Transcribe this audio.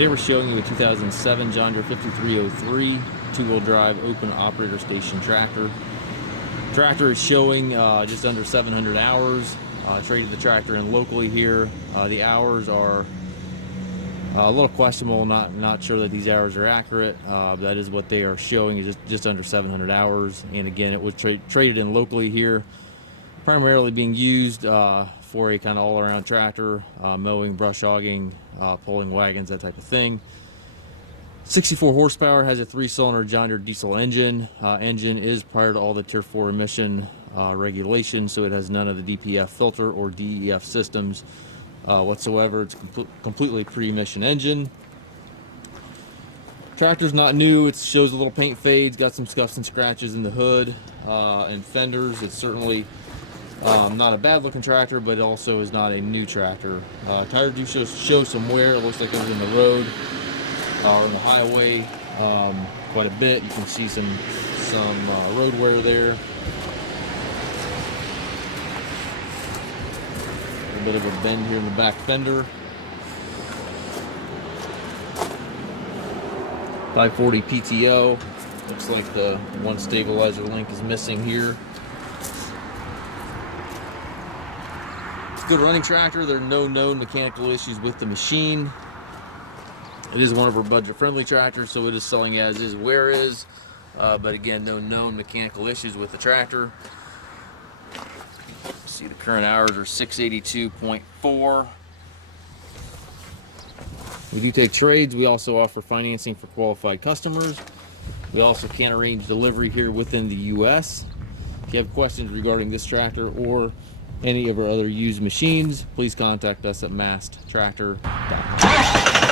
Today we're showing you a 2007 John Deere 5303 two-wheel drive open operator station tractor. Tractor is showing just under 700 hours. Traded the tractor in locally here. The hours are a little questionable. Not sure that these hours are accurate. That is what they are showing, is just under 700 hours. And again, it was traded in locally here, primarily being used for a kind of all-around tractor, mowing, brush hogging, pulling wagons, that type of thing. 64 horsepower, has a 3-cylinder John Deere diesel engine. Engine is prior to all the Tier 4 emission regulations, so it has none of the DPF filter or DEF systems whatsoever. It's completely pre-emission engine. Tractor's not new. It shows a little paint fades, got some scuffs and scratches in the hood and fenders. It's certainly not a bad looking tractor, but it also is not a new tractor. Tires do show some wear. It looks like it was in the road or on the highway quite a bit. You can see some road wear there. A bit of a bend here in the back fender. 540 PTO. Looks like the one stabilizer link is missing here. It's a good running tractor. There are no known mechanical issues with the machine. It is one of our budget-friendly tractors, so it is selling as is, where is. But again, no known mechanical issues with the tractor. See, the current hours are 682.4. We do take trades. We also offer financing for qualified customers. We also can arrange delivery here within the U.S. If you have questions regarding this tractor or any of our other used machines, please contact us at masttractor.com.